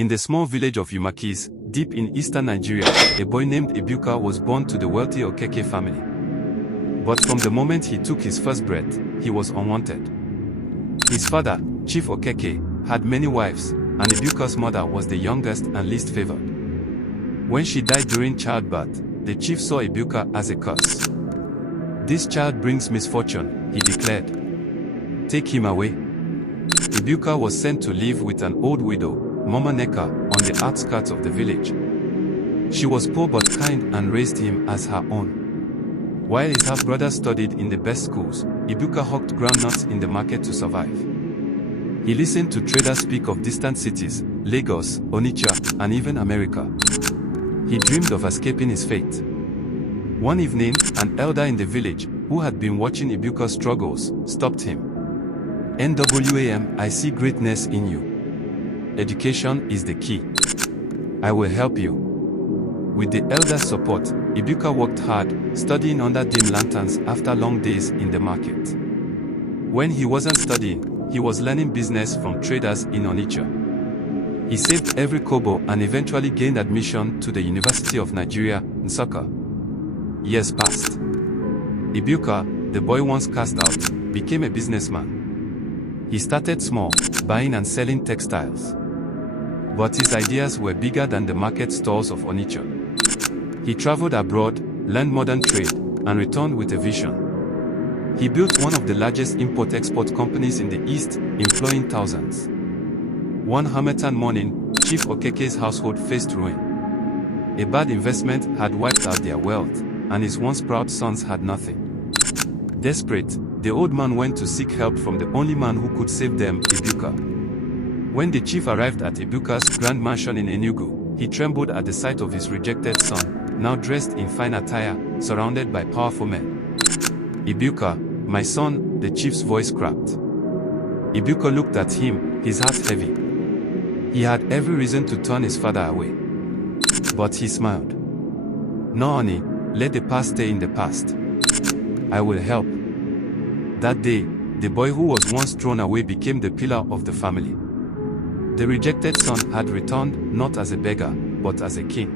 In the small village of Umakis, deep in eastern Nigeria, a boy named Ebuka was born to the wealthy Okeke family. But from the moment he took his first breath, he was unwanted. His father, Chief Okeke, had many wives, and Ebuka's mother was the youngest and least favored. When she died during childbirth, the chief saw Ebuka as a curse. "This child brings misfortune," he declared. "Take him away." Ebuka was sent to live with an old widow, Mama Neka, on the outskirts of the village. She was poor but kind and raised him as her own. While his half-brother studied in the best schools, Ebuka hawked groundnuts in the market to survive. He listened to traders speak of distant cities, Lagos, Onitsha, and even America. He dreamed of escaping his fate. One evening, an elder in the village, who had been watching Ebuka's struggles, stopped him. "NWAM, I see greatness in you. Education is the key. I will help you." With the elder's support, Ebuka worked hard, studying under dim lanterns after long days in the market. When he wasn't studying, he was learning business from traders in Onitsha. He saved every kobo and eventually gained admission to the University of Nigeria, Nsukka. Years passed. Ebuka, the boy once cast out, became a businessman. He started small, buying and selling textiles. But his ideas were bigger than the market stalls of Onitsha. He traveled abroad, learned modern trade, and returned with a vision. He built one of the largest import-export companies in the East, employing thousands. One harmattan morning, Chief Okeke's household faced ruin. A bad investment had wiped out their wealth, and his once proud sons had nothing. Desperate, the old man went to seek help from the only man who could save them, Ebuka. When the chief arrived at Ebuka's grand mansion in Enugu, he trembled at the sight of his rejected son, now dressed in fine attire, surrounded by powerful men. "Ebuka, my son," the chief's voice cracked. Ebuka looked at him, his heart heavy. He had every reason to turn his father away. But he smiled. "No, honey, let the past stay in the past. I will help." That day, the boy who was once thrown away became the pillar of the family. The rejected son had returned, not as a beggar, but as a king.